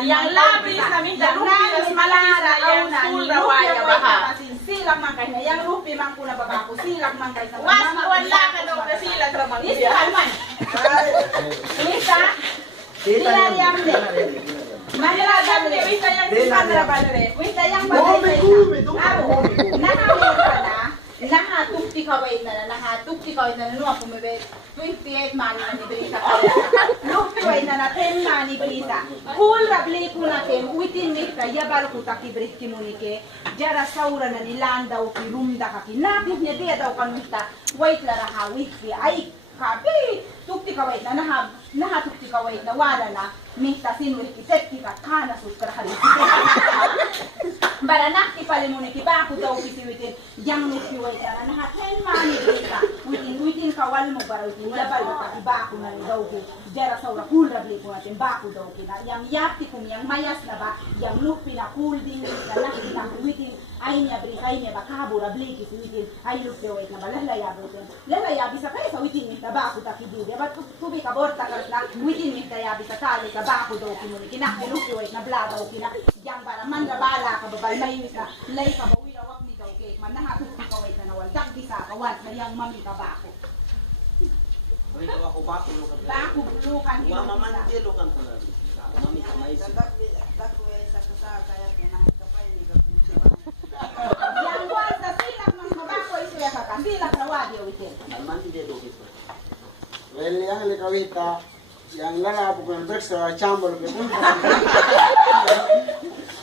Yang labis na minta lupi malara yang full rawaya baha. Silak man kay na yang lupi man kuna babako silak man kay sa Was wala ka daw kasi silak ramang Isa man. Isa. Sila yang de. Manila gamde wita yang sandra balre. Wita yang bagay kay. Nahatukti kaway na nahatukti kaway na nuwa kumebe 28 mani na nibrita lupi way na 10 mani brita kul rabli kuna tem witin nikta yabal kuta kibrit kimunike jara saura na nilanda o kirumda kaki napit niya dia daw kanita wait la raha wiki ay kapi tukti kaway na nahatukti kaway na wala na mihta sinwiki tekti ka kana suskar halisi baranak ti palimuniki ba ako daw pisiwitin yang nukiway ka na nahaten mani brita witin kawal mo bara witin yabal mo kaki ba ako na daw ki jara saura kul rabli ko natin ba ako daw kina yang yapti kung yang mayas na ba yang lupi na kul din na nakita witin ay niya brita ay niya ba kabo rabli ki witin ay lupi wait na ba lalaya bisa kaya sa witin ni ba ako takidide ba tubi ka borta ka na witin ni kaya bisa tali ka ba ako daw kimuniki na lupi wait na bla daw kina yang bara mandra bala ka babay may ka lay ka bawi rawak ni daw cake man nahatid ka wait na nawal dag bisa ka wat na yang mami ka ba ako Ay, ako ba ko lukan. ba ako bulukan Mama man di lukan ko na. Mami ka mais. yang wan sa silak man mabako isya ka silak rawadi witin Alman di lukan. Well, yang likawita, yang lalapo ko ng breakfast, chambol ko kung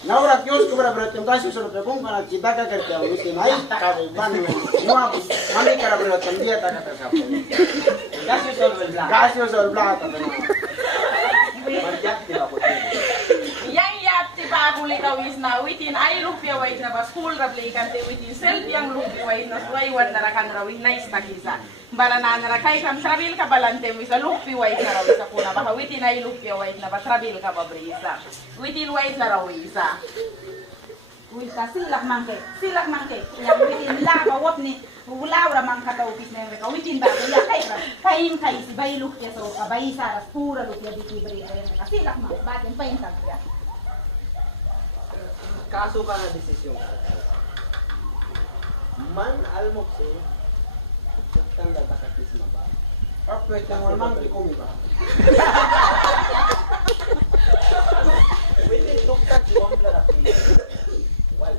Naura kios ko berat yung kasih suruh kung kana kita ka kerja ulitin ay kami ban semua mami kara berat dia tak kata siapa kasih suruh belah Marjak di ako. yang yapti ba ako likawis na witin ay lupi wait na ba school rabli kante witin self yang lupi wait na suway wat na rakan rawin na istakisa bara na narakay kam trabil ka balante mo isa lupi wait na rawisa kuna baka witin ay lupi wait na ba trabil ka ba brisa witin wait na rawisa wita silak mangke yang witin laba wap ni laura man kata upis na yung witin ba ya kain si bay lukya so kabay saras pura lukya di beri ayan silak man batin pain tagya Kaso ka na desisyon. Man almokse. Tanda ba sa kisma ba? apa yang orang kikomi ba Within tuktak yung lalaki. Wal.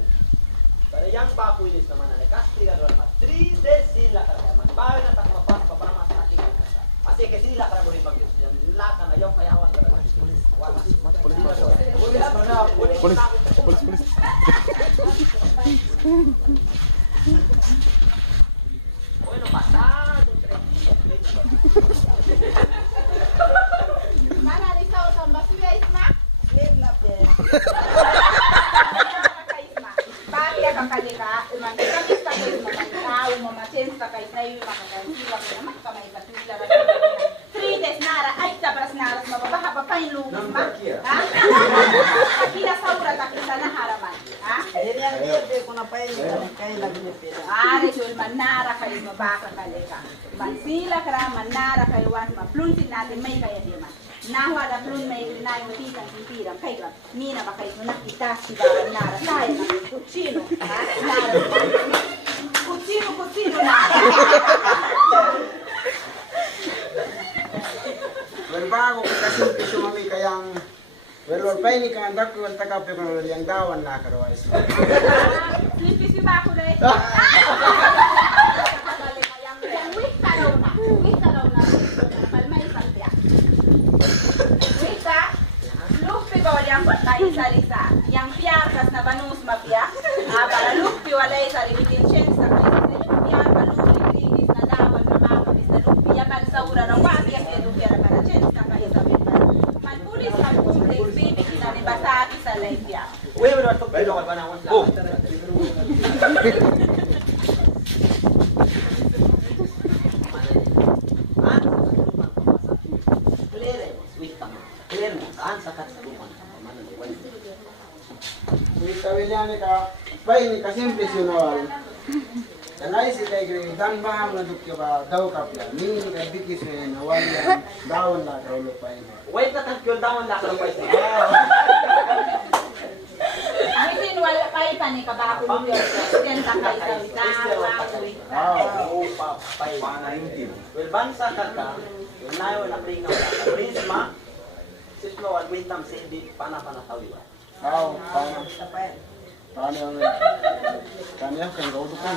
Para yang pakuilis naman na kastigan wala 3 days sila karaman. Bago na tak mapas sa ating kasa. Kasi kasi sila karaman yung pag-isyan. Laka na yung kayawan ka na pulis. Polis. Bueno, pasado. mana risau tambah suya isma na pe isma bakit kakalika man kami sa isma kan mama sense ka kay tayo makakasiwa ka naman kamay ka sila 3 days nara ay sabras naras mababaha pa pain lubis ma ha kila saura ta kita na haraman ha Jadi yang dia kuna pain kay lagi ni pera. are sul manara kay mabaka kalika man sila kra manara kay wan ma pluntin natin may kaya di man nahwa da plun may inay mo titan tiran kay kra mina ba kay sunak kita si ba nara kay kuchino ha nara kuchino na Bago ko kasi piso mami kayang Well, paini ka andak ko taka pe ko yang dawan na karwais. Nipis ba ako dahil? Yang wik ka daw na. Wik ka daw na. Palmay salpia. Wik ka? Lupi ba wali ang patay isa-isa? Yang piyakas na banus mapia? Para lupi walay sa limitin chance na kayo. Yung piyaka lupi krigis na dawan na makapis na lupi. Yaman sa ura ng wabiyak yung lupi na para chance na kayo sa pinpan. Malpulis na kumplek baby kita ni basati sa life ya. Uy, wala to pero ka ba na once lang. Clear mo, saan sa katulungan ka? Wita William ka paini ka simple sunawal. Kanai si kay gre dan baham na dukyo ba daw ka pla. Ni ka bikis na wali ang dawan na ka ulo paini. Wait na tagyo down lang ka pa isa. Misin wala pa ni kabako yung yan sa kayo sa Oo, papay. Well, bansa ka ka, yung nayo na pringaw ka. Prisma, sislo, wait tam sa hindi panatawiwa. Paano? Paano? Kanya kang gawdo ko.